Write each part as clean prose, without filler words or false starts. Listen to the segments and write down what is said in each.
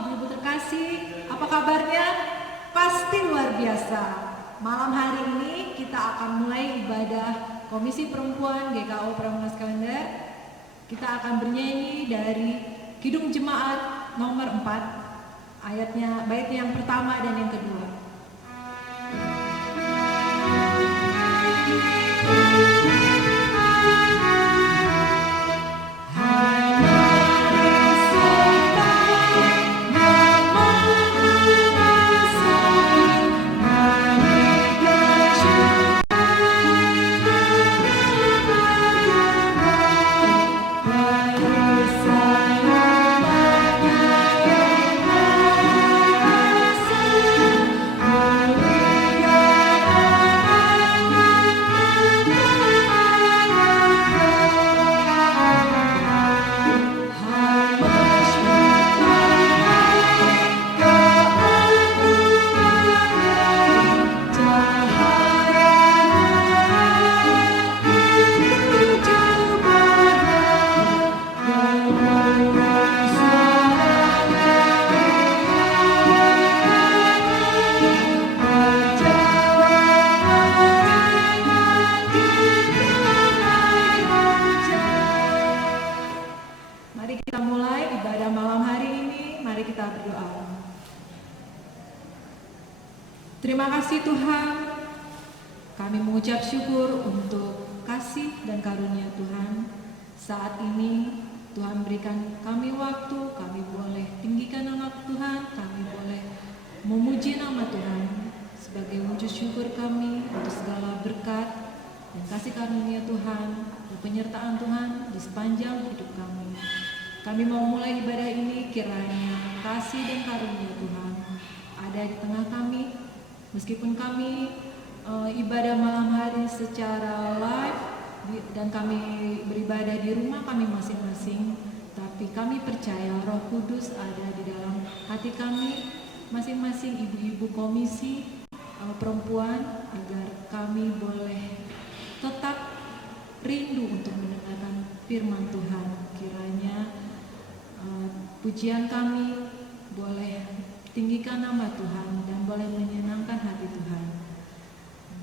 ibu-ibu terkasih, apa kabarnya? Pasti luar biasa. Malam hari ini kita akan mulai ibadah Komisi Perempuan GKO Pramuka Kalender. Kita akan bernyanyi dari Kidung Jemaat nomor 4, baitnya yang pertama dan yang kedua. Terima kasih Tuhan, kami mengucap syukur untuk kasih dan karunia Tuhan. Saat ini Tuhan berikan kami waktu, kami boleh tinggikan nama Tuhan, kami boleh memuji nama Tuhan sebagai wujud syukur kami untuk segala berkat dan kasih karunia Tuhan dan penyertaan Tuhan di sepanjang hidup kami. Kami mau mulai ibadah ini, kiranya kasih dan karunia Tuhan ada di tengah kami. Meskipun kami ibadah malam hari secara live dan kami beribadah di rumah kami masing-masing, tapi kami percaya Roh Kudus ada di dalam hati kami masing-masing ibu-ibu komisi perempuan, agar kami boleh tetap rindu untuk mendengarkan firman Tuhan. Kiranya pujian kami boleh tinggikan nama Tuhan dan boleh menyenangkan hati Tuhan.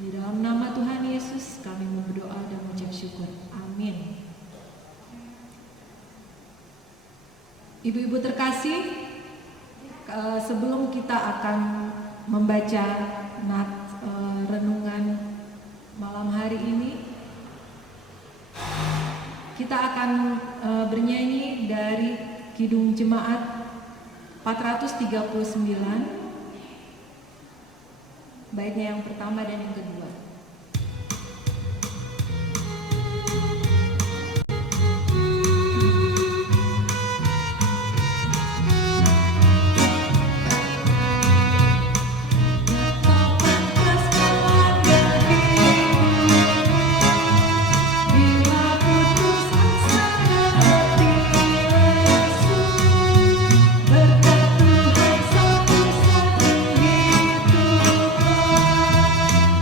Di dalam nama Tuhan Yesus kami berdoa dan mengucap syukur. Amin. Ibu-ibu terkasih, sebelum kita akan membaca renungan malam hari ini, kita akan bernyanyi dari Kidung Jemaat 439, baitnya yang pertama dan yang kedua.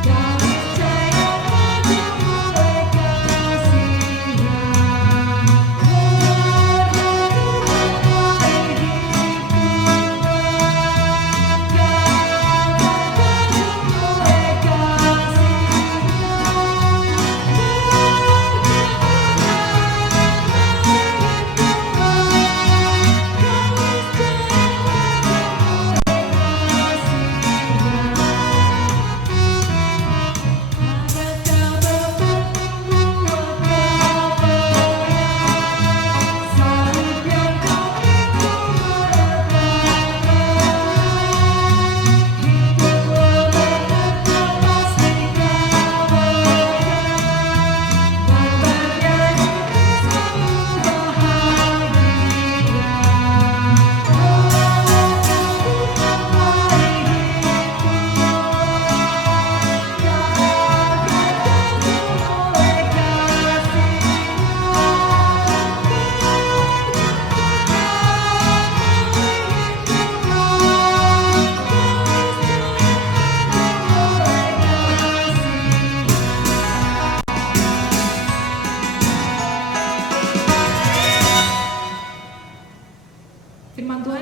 God.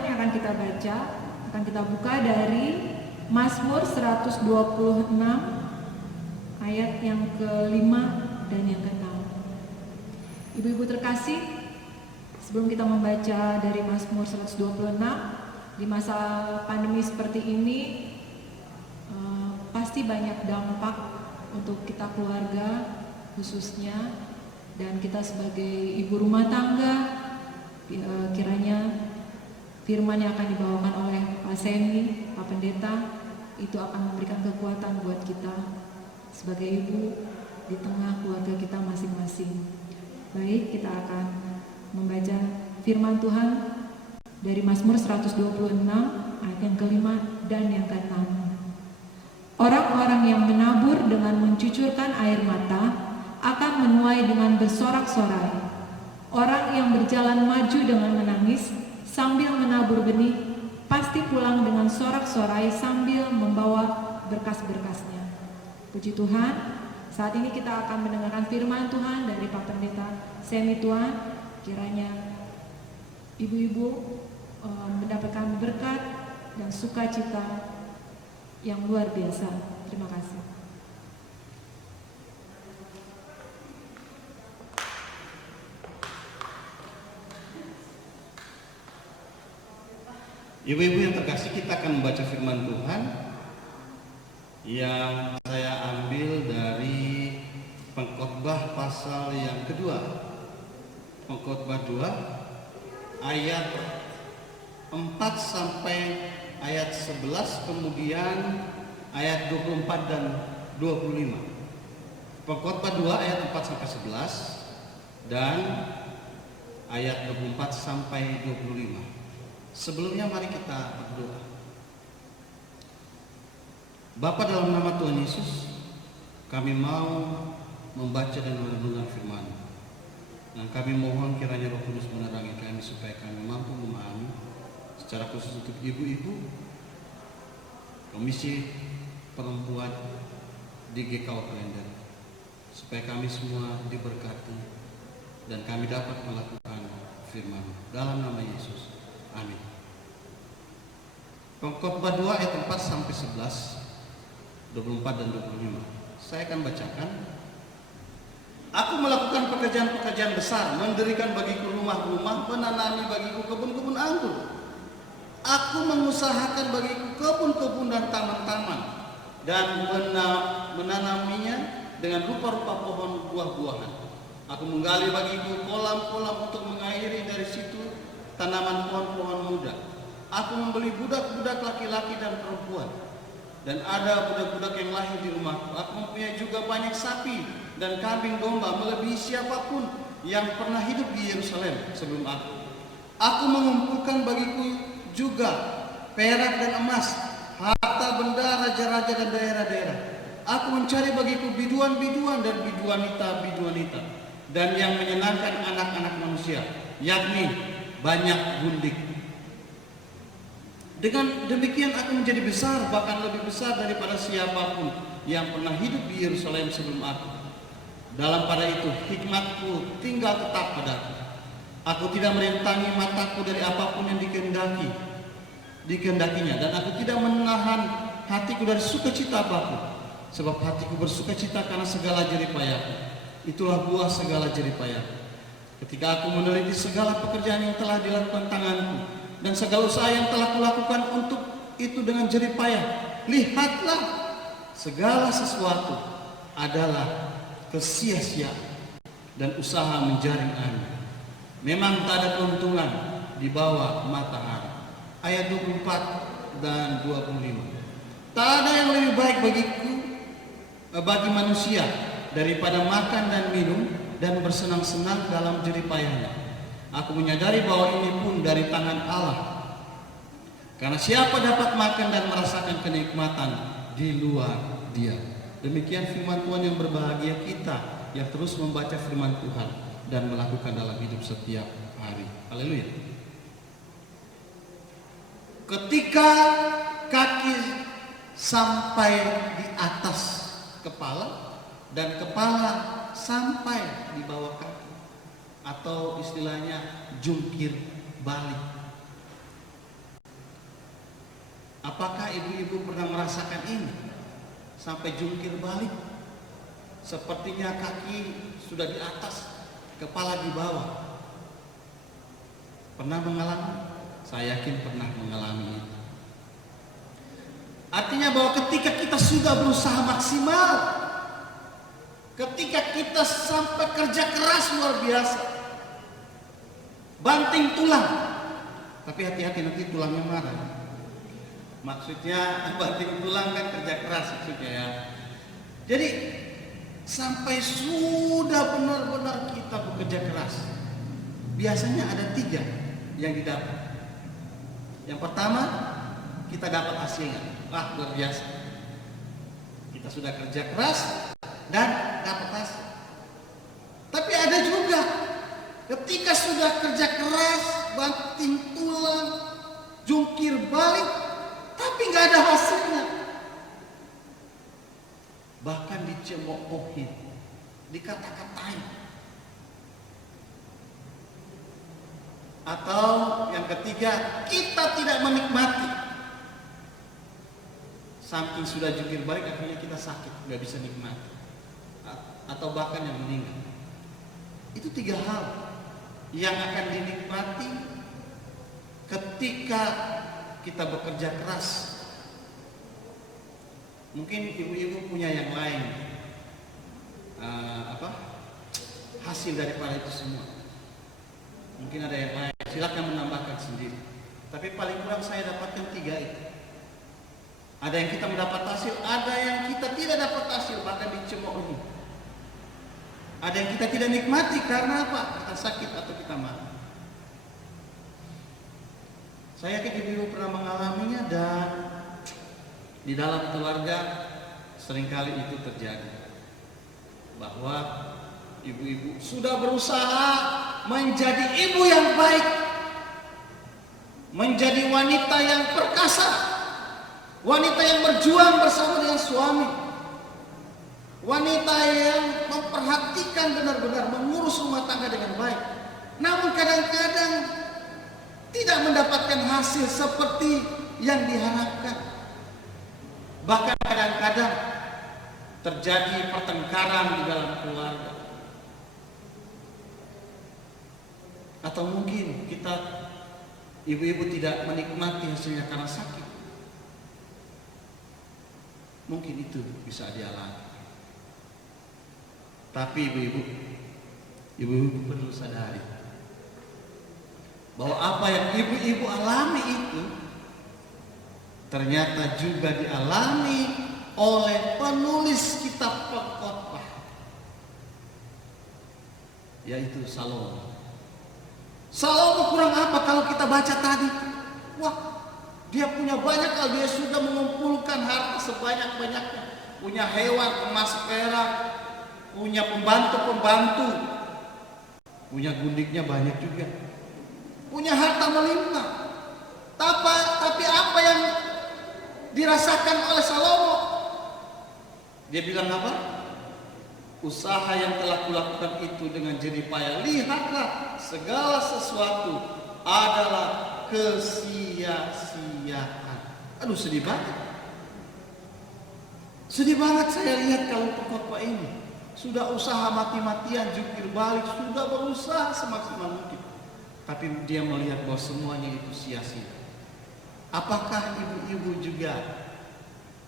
yang akan kita baca, akan kita buka dari Mazmur 126 ayat yang ke-5 dan yang ke-6. Ibu-ibu terkasih, sebelum kita membaca dari Mazmur 126, di masa pandemi seperti ini pasti banyak dampak untuk kita keluarga khususnya, dan kita sebagai ibu rumah tangga, kiranya firman yang akan dibawakan oleh Pak Semi, Pak Pendeta, itu akan memberikan kekuatan buat kita sebagai ibu di tengah keluarga kita masing-masing. Baik, kita akan membaca firman Tuhan dari Mazmur 126 ayat yang ke-5 dan yang ke-6. Orang-orang yang menabur dengan mencucurkan air mata akan menuai dengan bersorak-sorai. Orang yang berjalan maju dengan menangis sambil menabur benih pasti pulang dengan sorak-sorai sambil membawa berkas-berkasnya. Puji Tuhan, saat ini kita akan mendengarkan firman Tuhan dari Pak Pendeta Semi. Tuhan, kiranya ibu-ibu mendapatkan berkat dan sukacita yang luar biasa. Terima kasih. Ibu-ibu yang terkasih, kita akan membaca firman Tuhan yang saya ambil dari Pengkhotbah pasal yang kedua, Pengkhotbah 2 ayat 4 sampai ayat 11, kemudian ayat 24 dan 25. Pengkhotbah 2 ayat 4 sampai 11 dan ayat 24 sampai 25. Sebelumnya mari kita berdoa. Bapa, dalam nama Tuhan Yesus, kami mau membaca dan merenungkan firman. Dan kami mohon kiranya Roh Kudus menerangi kami supaya kami mampu memahami, secara khusus untuk ibu-ibu Komisi Perempuan di GKW Klender, supaya kami semua diberkati dan kami dapat melakukan firman. Dalam nama Yesus, amin. Pengkhotbah 2 ayat 4 sampai 11, 24 dan 25. Saya akan bacakan. Aku melakukan pekerjaan-pekerjaan besar, mendirikan bagiku rumah-rumah, menanami bagiku kebun-kebun anggur. Aku mengusahakan bagiku kebun-kebun dan taman-taman, dan menanaminya dengan rupa-rupa pohon buah-buahan. Aku menggali bagiku kolam-kolam untuk mengairi dari situ tanaman pohon-pohon muda. Aku membeli budak-budak laki-laki dan perempuan, dan ada budak-budak yang lahir di rumahku. Aku mempunyai juga banyak sapi dan kambing domba, melebihi siapapun yang pernah hidup di Yerusalem sebelum aku. Aku mengumpulkan bagiku juga perak dan emas, harta benda raja-raja dan daerah-daerah. Aku mencari bagiku biduan-biduan dan biduanita, dan yang menyenangkan anak-anak manusia, yakni banyak gundik. Dengan demikian aku menjadi besar, bahkan lebih besar daripada siapapun yang pernah hidup di Yerusalem sebelum aku. Dalam pada itu hikmatku tinggal tetap padaku. Aku tidak merintangi mataku dari apapun yang dikehendakinya, dan aku tidak menahan hatiku dari sukacita apapun, sebab hatiku bersukacita karena segala jerih payahku. Itulah buah segala jerih payahku. Ketika aku meneliti segala pekerjaan yang telah dilakukan tanganku dan segala usaha yang telah kulakukan untuk itu dengan jerih payah, lihatlah, segala sesuatu adalah kesia-siaan dan usaha menjaring angin. Memang tak ada keuntungan di bawah matahari. Ayat 24 dan 25. Tak ada yang lebih baik bagi manusia daripada makan dan minum dan bersenang-senang dalam jerih payahnya. Aku menyadari bahwa ini pun dari tangan Allah. Karena siapa dapat makan dan merasakan kenikmatan di luar Dia. Demikian firman Tuhan yang berbahagia kita yang terus membaca firman Tuhan dan melakukan dalam hidup setiap hari. Haleluya. Ketika kaki sampai di atas kepala dan kepala sampai di bawah kaki, atau istilahnya jungkir balik. Apakah ibu-ibu pernah merasakan ini? Sampai jungkir balik, sepertinya kaki sudah di atas, kepala di bawah. Pernah mengalami? Saya yakin pernah mengalami itu. Artinya bahwa ketika kita sudah berusaha maksimal, ketika kita sampai kerja keras luar biasa, banting tulang, tapi hati-hati nanti tulangnya marah. Maksudnya banting tulang kan kerja keras maksudnya ya. Jadi sampai sudah benar-benar kita bekerja keras, biasanya ada 3 yang didapat. Yang pertama, kita dapat hasilnya. Wah, luar biasa. Kita sudah kerja keras dan dapat hasil. Tapi ada juga ketika sudah kerja keras, banting tulang, jungkir balik, tapi nggak ada hasilnya. Bahkan dicemoohin, dikata-katain. Atau yang ketiga, kita tidak menikmati. Saking sudah jungkir balik, akhirnya kita sakit, nggak bisa nikmati. Atau bahkan yang meninggal. Itu 3 hal yang akan dinikmati ketika kita bekerja keras. Mungkin ibu-ibu punya yang lain, hasil daripada itu semua. Mungkin ada yang lain, silakan menambahkan sendiri. Tapi paling kurang saya dapatkan 3 itu. Ada yang kita mendapat hasil, ada yang kita tidak dapat hasil, bahkan dicemoohi. Ada yang kita tidak nikmati karena apa? Kita sakit atau kita marah. Saya yakin ibu-ibu pernah mengalaminya, dan di dalam keluarga seringkali itu terjadi. Bahwa ibu-ibu sudah berusaha menjadi ibu yang baik, menjadi wanita yang perkasa, wanita yang berjuang bersama dengan suami, wanita yang memperhatikan benar-benar mengurus rumah tangga dengan baik. Namun kadang-kadang tidak mendapatkan hasil seperti yang diharapkan. Bahkan kadang-kadang terjadi pertengkaran di dalam keluarga. Atau mungkin kita ibu-ibu tidak menikmati hasilnya karena sakit. Mungkin itu bisa dialami. Tapi ibu-ibu perlu sadari bahwa apa yang ibu-ibu alami itu ternyata juga dialami oleh penulis kitab pengkhotbah, yaitu Salomo. Salomo kurang apa kalau kita baca tadi? Wah, dia punya banyak hal, dia sudah mengumpulkan harta sebanyak-banyaknya, punya hewan, emas, perak, punya pembantu-pembantu, punya gundiknya banyak juga, punya harta melimpah. Tapi apa yang dirasakan oleh Salomo? Dia bilang apa? Usaha yang telah kulakukan itu dengan jerih payah, lihatlah segala sesuatu adalah kesia-siaan. Aduh, sedih banget. Sedih banget saya lihat kalau pengkhotbah ini sudah usaha mati-matian, jungkir balik, sudah berusaha semaksimal mungkin, tapi dia melihat bahwa semuanya itu sia-sia. Apakah ibu-ibu juga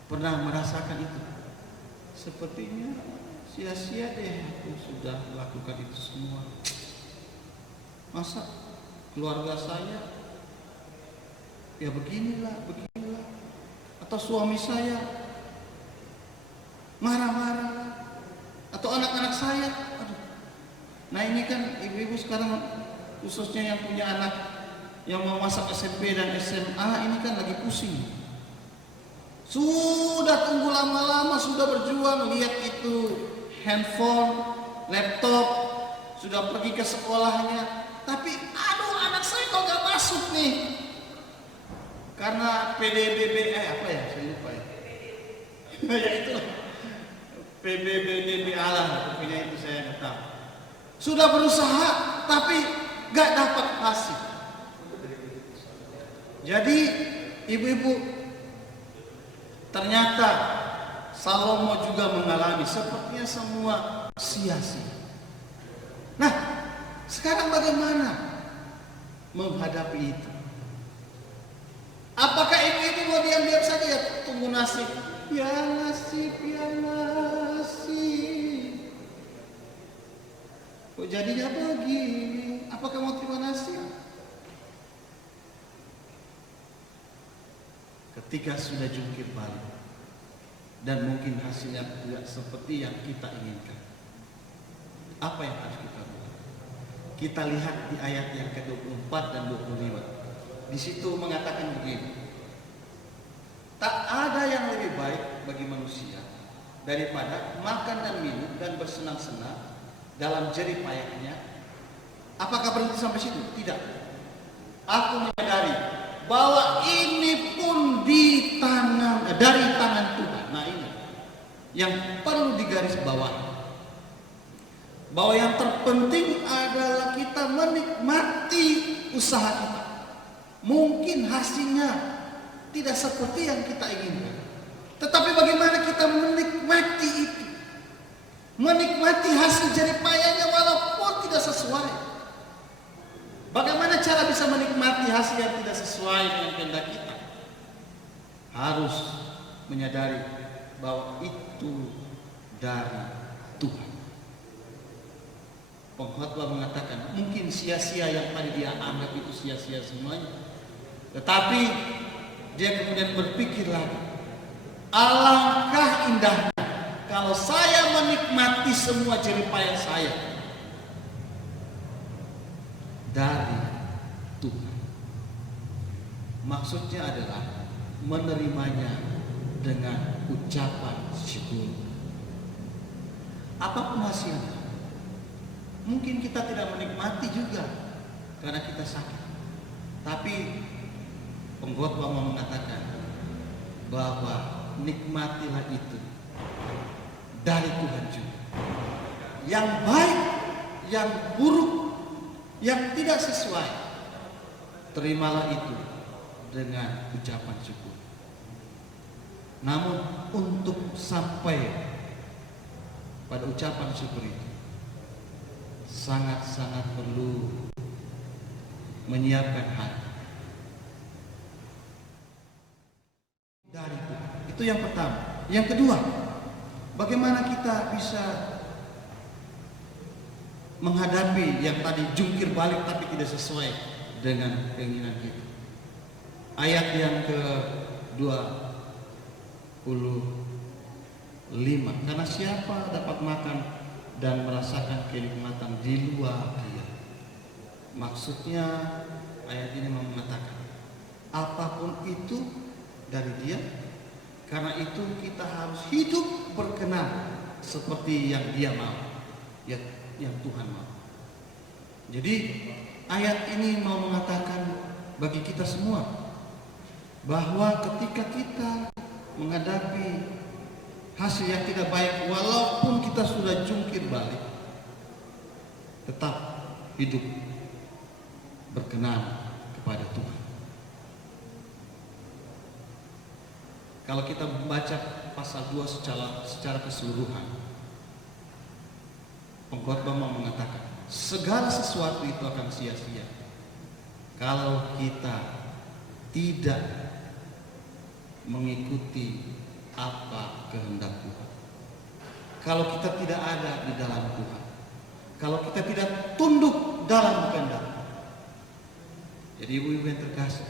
pernah merasakan itu? Sepertinya sia-sia deh, aku sudah melakukan itu semua. Masa keluarga saya ya beginilah. Atau suami saya marah-marah, atau anak-anak saya. Aduh. Nah ini kan ibu-ibu sekarang, khususnya yang punya anak yang mau masuk SMP dan SMA, ini kan lagi pusing. Sudah tunggu lama-lama, sudah berjuang, lihat itu handphone, laptop, sudah pergi ke sekolahnya, tapi aduh, anak saya kok gak masuk nih, karena PDBB apa ya, saya lupa ya. Ya itu PBBB alam, pokoknya itu saya nggak tahu. Sudah berusaha tapi gak dapat hasil. Jadi ibu-ibu Ternyata Salomo juga mengalami sepertinya semua sia-sia. Nah, sekarang bagaimana menghadapi itu? Apakah ibu-ibu mau diam-diam saja ya tunggu nasib? Ya nasib, ya nasib. Kok jadinya begini? Apakah mau terima nasib? Ketika sudah jungkir balik dan mungkin hasilnya tidak seperti yang kita inginkan, apa yang harus kita buat? Kita lihat di ayat yang ke-24 dan 25. Di situ mengatakan begini: tak ada yang lebih baik bagi manusia daripada makan dan minum dan bersenang-senang dalam jerih payahnya. Apakah berhenti sampai situ? Tidak. Aku menyadari bahwa ini pun dari tangan Tuhan. Nah, ini yang perlu digarisbawahi, bahwa yang terpenting adalah kita menikmati usaha kita. Mungkin hasilnya tidak seperti yang kita inginkan, tetapi bagaimana kita menikmati itu, menikmati hasil jerih payahnya walaupun tidak sesuai. Bagaimana cara bisa menikmati hasil yang tidak sesuai dengan kehendak kita? Harus menyadari bahwa itu dari Tuhan. Pengkhotbah mengatakan mungkin sia-sia yang tadi dia anggap itu sia-sia semuanya, tetapi dia kemudian berpikir lagi, alangkah indahnya kalau saya menikmati semua jerih payah saya dari Tuhan. Maksudnya adalah menerimanya dengan ucapan syukur. Apapun hasilnya, mungkin kita tidak menikmati juga karena kita sakit, tapi pengkhotbah mau mengatakan bahwa nikmatilah itu dari Tuhan juga. Yang baik, yang buruk, yang tidak sesuai, terimalah itu dengan ucapan syukur. Namun untuk sampai pada ucapan syukur itu sangat-sangat perlu menyiapkan hati dari Tuhan. Itu yang pertama. Yang kedua, bagaimana kita bisa menghadapi yang tadi jungkir balik tapi tidak sesuai dengan keinginan kita. Ayat yang ke-25, karena siapa dapat makan dan merasakan kenikmatan di luar dia. Maksudnya ayat ini mengatakan apapun itu dari dia, karena itu kita harus hidup berkenan seperti yang dia mau, yang Tuhan mau. Jadi ayat ini mau mengatakan bagi kita semua bahwa ketika kita menghadapi hasil yang tidak baik, walaupun kita sudah jungkir balik, tetap hidup berkenan kepada Tuhan. Kalau kita membaca pasal 2 secara keseluruhan, pengkhotbah mau mengatakan segala sesuatu itu akan sia-sia kalau kita tidak mengikuti apa kehendak Tuhan. Kalau kita tidak ada di dalam Tuhan, kalau kita tidak tunduk dalam kehendak. Jadi ibu-ibu yang terkasih,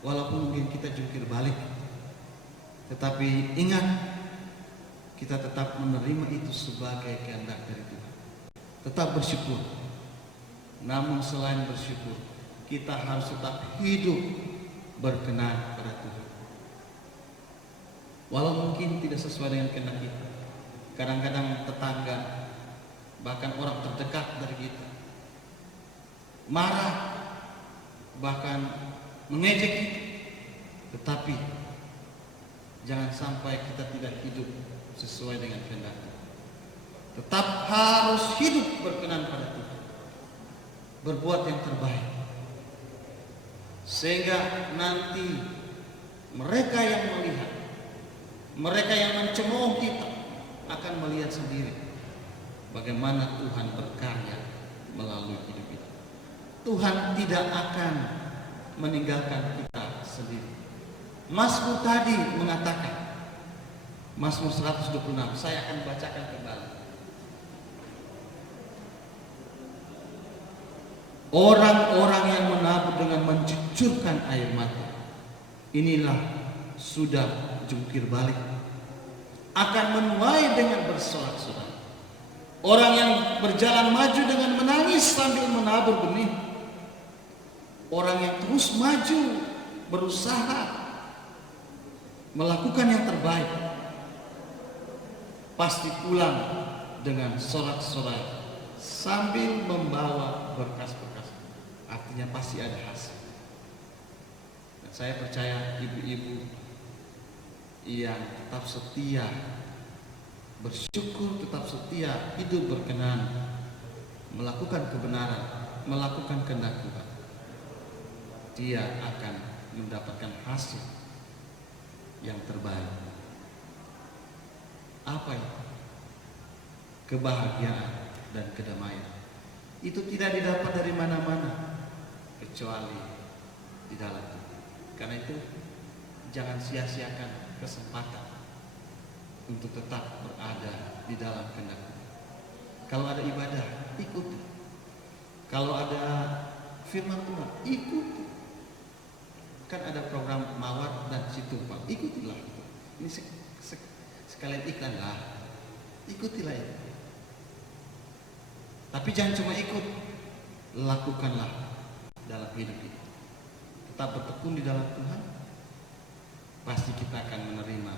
walaupun mungkin kita jungkir balik, tetapi ingat, kita tetap menerima itu sebagai kehendak dari Tuhan. Tetap bersyukur. Namun selain bersyukur, kita harus tetap hidup berkenan pada Tuhan. Walau mungkin tidak sesuai dengan kehendak kita. Kadang-kadang tetangga, bahkan orang terdekat dari kita, marah, bahkan mengejek kita. Tetapi jangan sampai kita tidak hidup sesuai dengan kehendak Tuhan. Tetap harus hidup berkenan pada Tuhan, berbuat yang terbaik, sehingga nanti mereka yang melihat Mereka yang mencemooh kita akan melihat sendiri bagaimana Tuhan berkarya melalui hidup kita. Tuhan tidak akan meninggalkan kita sendiri. Mazmur tadi mengatakan, Mazmur 126, saya akan bacakan kembali. Orang-orang yang menabur dengan mencucurkan air mata, inilah sudah jungkir balik, akan menuai dengan bersorak-sorai. Orang yang berjalan maju dengan menangis sambil menabur benih, orang yang terus maju berusaha melakukan yang terbaik, pasti pulang dengan sorak-sorai sambil membawa berkas-berkas. Artinya pasti ada hasil. Dan saya percaya ibu-ibu yang tetap setia, bersyukur, tetap setia, hidup berkenan, melakukan kebenaran, melakukan kehendak Tuhan, dia akan mendapatkan hasil yang terbaik. Apa itu? Kebahagiaan dan kedamaian. Itu tidak didapat dari mana-mana kecuali di dalam Tuhan. Karena itu jangan sia-siakan kesempatan untuk tetap berada di dalam kehendak Tuhan. Kalau ada ibadah, ikuti. Kalau ada firman Tuhan, ikuti. Kan ada program Mawar dan Situmpang, ikutilah itu. Ini sekalian iklan lah, ikutilah itu. Tapi jangan cuma ikut, lakukanlah dalam hidup kita. Tetap bertekun di dalam Tuhan, pasti kita akan menerima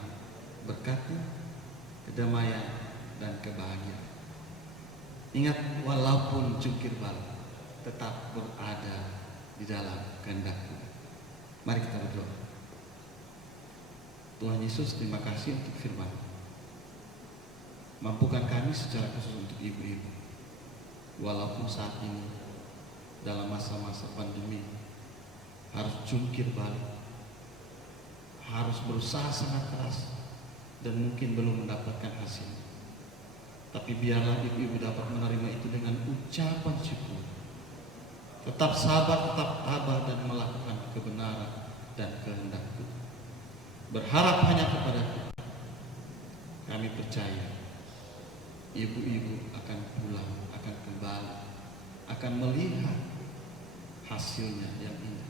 berkat-Nya, kedamaian dan kebahagiaan. Ingat, walaupun jungkir balik, tetap berada di dalam kehendak Tuhan. Mari kita berdoa. Tuhan Yesus, terima kasih untuk firman. Mampukan kami secara khusus untuk ibu-ibu, walaupun saat ini dalam masa-masa pandemi harus jungkir balik, harus berusaha sangat keras dan mungkin belum mendapatkan hasil. Tapi biarlah ibu-ibu dapat menerima itu dengan ucapan syukur. Tetap sabar, tetap tabah dan melakukan kebenaran dan kehendak Tuhan. Berharap hanya kepada Tuhan. Kami percaya ibu-ibu akan pulang, akan kembali, akan melihat hasilnya yang indah,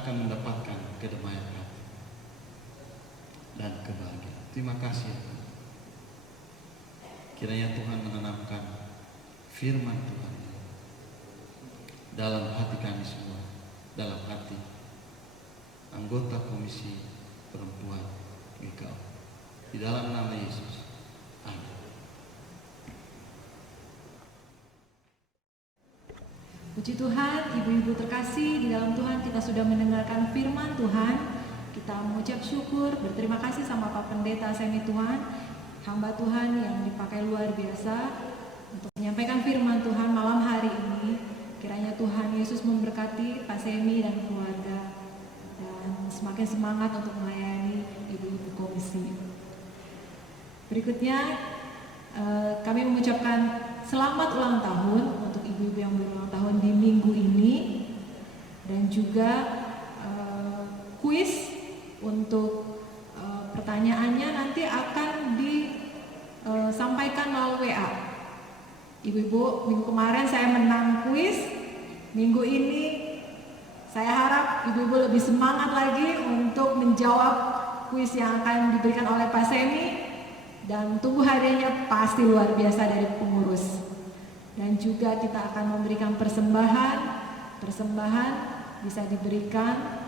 akan mendapatkan kedamaian hati dan kebahagiaan. Terima kasih ya Tuhan. Kiranya Tuhan menanamkan firman Tuhan dalam hati kami semua, dalam hati anggota Komisi Perempuan GKO. Di dalam nama Yesus. Amin. Puji Tuhan, ibu-ibu terkasih, di dalam Tuhan kita sudah mendengarkan firman Tuhan. Kita mengucap syukur, berterima kasih sama Pak Pendeta Semi Tuhan, hamba Tuhan yang dipakai luar biasa untuk menyampaikan firman Tuhan malam hari ini. Kiranya Tuhan Yesus memberkati Pak Semi dan keluarga dan semakin semangat untuk melayani ibu-ibu komisi. Berikutnya kami mengucapkan selamat ulang tahun untuk ibu-ibu yang berulang tahun di minggu ini, dan juga kuis untuk pertanyaannya nanti akan disampaikan melalui WA. Ibu-ibu, minggu kemarin saya menang kuis, minggu ini saya harap ibu-ibu lebih semangat lagi untuk menjawab kuis yang akan diberikan oleh Pak Semi, dan tunggu hadiahnya pasti luar biasa dari pengurus. Dan juga kita akan memberikan persembahan bisa diberikan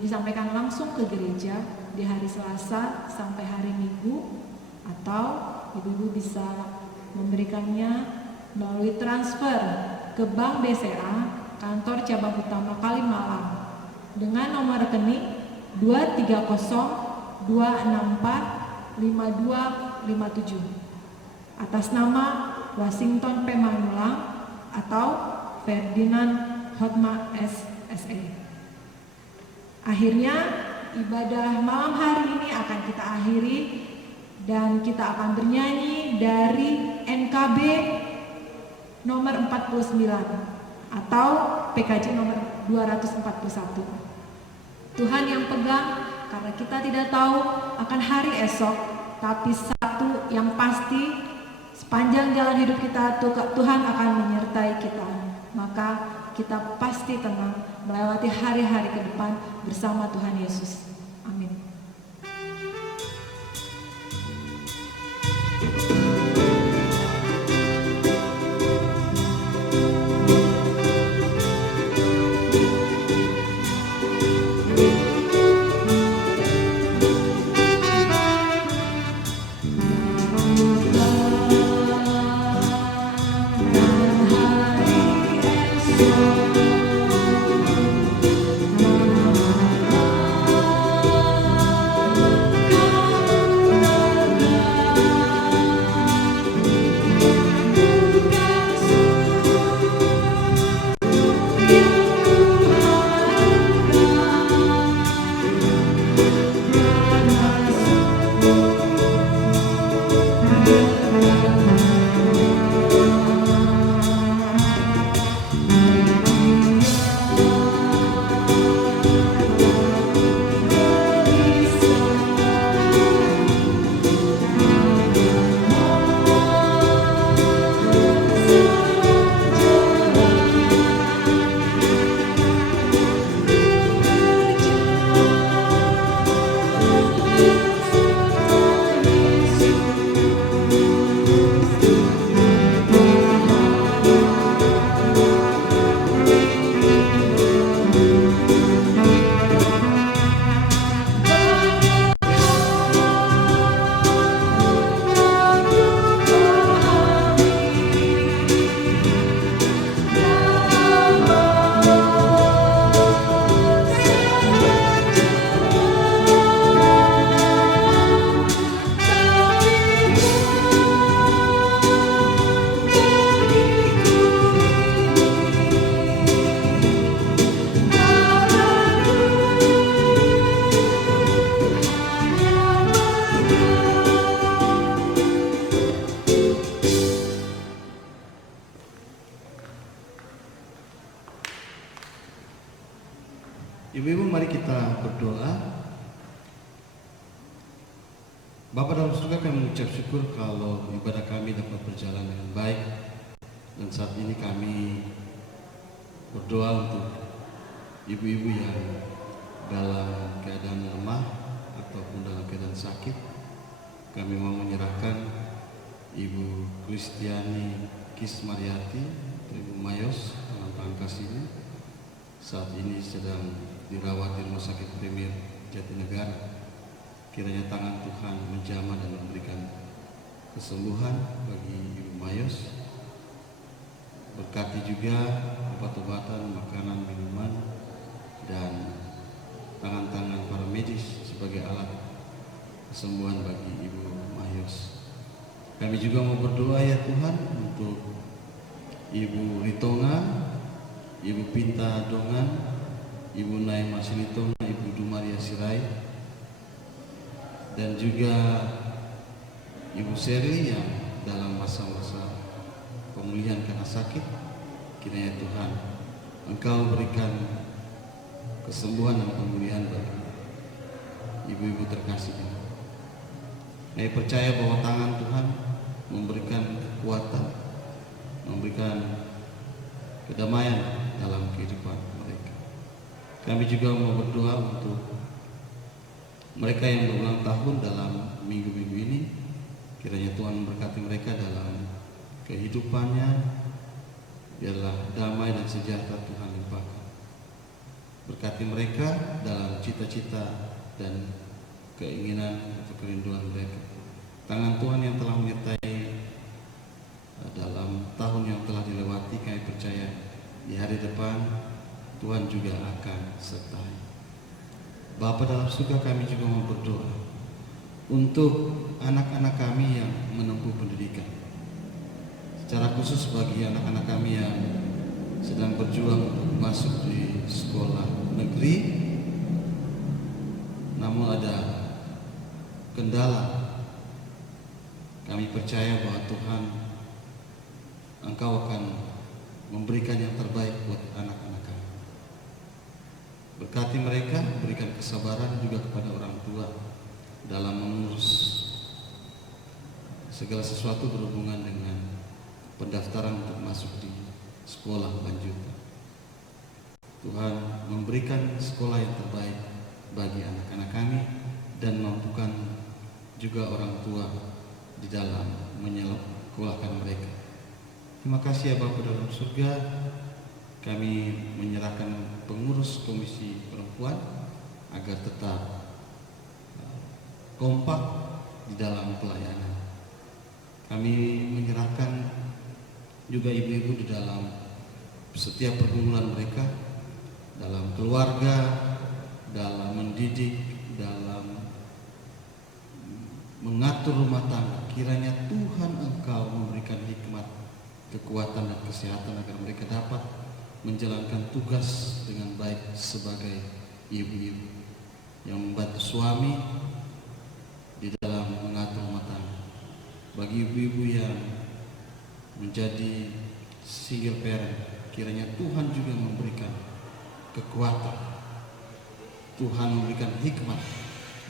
disampaikan langsung ke gereja di hari Selasa sampai hari Minggu, atau ibu-ibu bisa memberikannya melalui transfer ke Bank BCA Kantor Cabang Utama Kalimalang dengan nomor rekening 230-264-5257 atas nama Washington P. Manulang atau Ferdinand Hotma SSE. Akhirnya ibadah malam hari ini akan kita akhiri dan kita akan bernyanyi dari NKB nomor 49 atau PKJ nomor 241. Tuhan yang pegang, karena kita tidak tahu akan hari esok, tapi satu yang pasti sepanjang jalan hidup kita Tuhan akan menyertai kita. Maka kita pasti tenang melewati hari-hari ke depan bersama Tuhan Yesus. Amin. Ibu-ibu, mari kita berdoa. Bapa dalam surga, kami mengucap syukur kalau ibadah kami dapat berjalan dengan baik. Dan saat ini kami berdoa untuk ibu-ibu yang dalam keadaan lemah ataupun dalam keadaan sakit. Kami mau menyerahkan Ibu Kristiani Kismariati, Ibu Mayos dalam tangan kasih-Nya. Saat ini sedang dirawat di Rumah Sakit Premier Jatinegara. Kiranya tangan Tuhan menjamah dan memberikan kesembuhan bagi Ibu Mayos. Berkati juga obat-obatan, makanan, minuman, dan tangan-tangan para medis sebagai alat kesembuhan bagi Ibu Mayos. Kami juga mau berdoa ya Tuhan untuk Ibu Ritonga, Ibu Pinta Dongan, Ibu Naima Silitonga, Ibu Dumaria Sirai, dan juga Ibu Seri yang dalam masa-masa pemulihan karena sakit. Kiranya Tuhan Engkau berikan kesembuhan dan pemulihan bagi ibu-ibu terkasih ini. Saya percaya bahwa tangan Tuhan memberikan kekuatan, memberikan kedamaian dalam kehidupan mereka. Kami juga mau berdoa untuk mereka yang berulang tahun dalam minggu-minggu ini. Kiranya Tuhan memberkati mereka dalam kehidupannya. Biarlah damai dan sejahtera Tuhan limpahkan. Berkati mereka dalam cita-cita dan keinginan atau kerinduan mereka. Tangan Tuhan yang telah menyertai dalam tahun yang telah dilewati, kami percaya di hari depan Tuhan juga akan sertai. Bapa dalam surga, kami juga mau berdoa untuk anak-anak kami yang menempuh pendidikan. Secara khusus bagi anak-anak kami yang sedang berjuang untuk masuk di sekolah negeri kendala, kami percaya bahwa Tuhan, Engkau akan memberikan yang terbaik buat anak-anak kami. Berkati mereka, berikan kesabaran juga kepada orang tua dalam mengurus segala sesuatu berhubungan dengan pendaftaran untuk masuk di sekolah lanjutan. Tuhan memberikan sekolah yang terbaik bagi anak-anak kami dan mampukan juga orang tua di dalam menyekolahkan mereka. Terima kasih ya Bapa dalam surga, kami menyerahkan pengurus Komisi Perempuan agar tetap kompak di dalam pelayanan. Kami menyerahkan juga ibu-ibu di dalam setiap pergumulan mereka, dalam keluarga, dalam mendidik, dalam mengatur rumah tangga. Kiranya Tuhan Engkau memberikan hikmat, kekuatan dan kesehatan agar mereka dapat menjalankan tugas dengan baik sebagai ibu-ibu yang membantu suami di dalam mengatur rumah tangga. Bagi ibu-ibu yang menjadi single parent, kiranya Tuhan juga memberikan kekuatan, Tuhan memberikan hikmat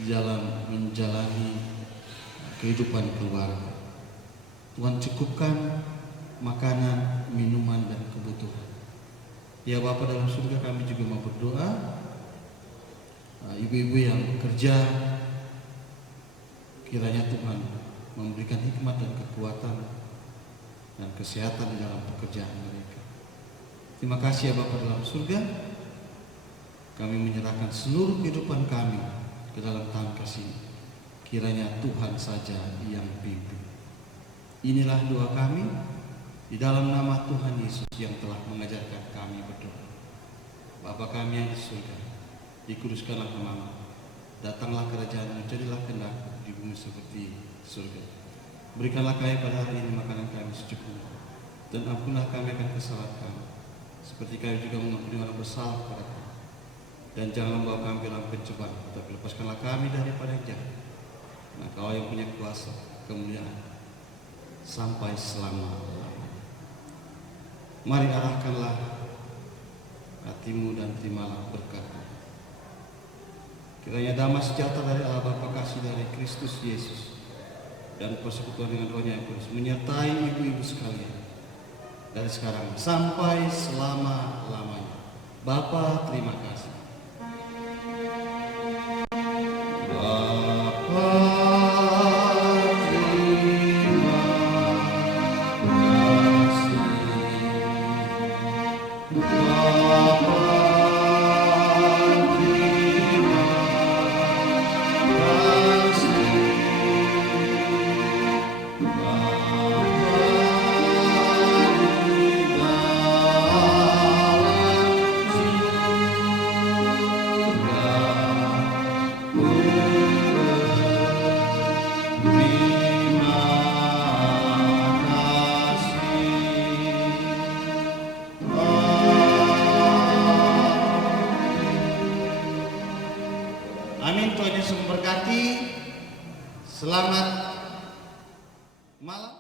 dalam menjalani kehidupan keluarga. Tuhan cukupkan makanan, minuman, dan kebutuhan. Ya Bapa dalam surga, kami juga mau berdoa ibu-ibu yang bekerja, kiranya Tuhan memberikan hikmat dan kekuatan dan kesehatan di dalam pekerjaan mereka. Terima kasih ya Bapa dalam surga, kami menyerahkan seluruh kehidupan kami ke dalam tangan kasih. Kiranya Tuhan saja yang pimpin. Inilah doa kami di dalam nama Tuhan Yesus yang telah mengajarkan kami berdoa. Bapa kami yang di surga, dikuduskanlah namamu. Datanglah kerajaan-Mu, jadilah kehendak-Mu di bumi seperti surga. Berikanlah kami pada hari ini makanan kami secukupnya, dan ampunlah kami akan kesalahan kami, seperti kami juga mengampuni orang bersalah kepada kami. Dan jangan membawa kami dalam pencobaan, tetapi lepaskanlah kami daripada yang jahat. Nah, Kau yang punya kuasa, kemuliaan sampai selama-lamanya. Mari arahkanlah hatimu dan terimalah berkat. Kiranya damai sejahtera dari Allah Bapa kasih dari Kristus Yesus dan persekutuan dengan Roh-Nya yang kudus menyertai ibu-ibu sekalian dari sekarang sampai selama-lamanya. Bapa, terima kasih. Amin. Tuhan Yesus memberkati. Selamat malam.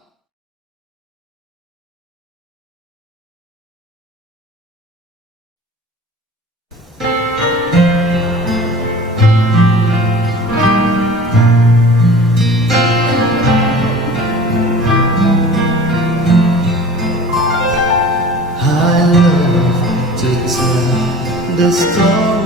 I love to tell the story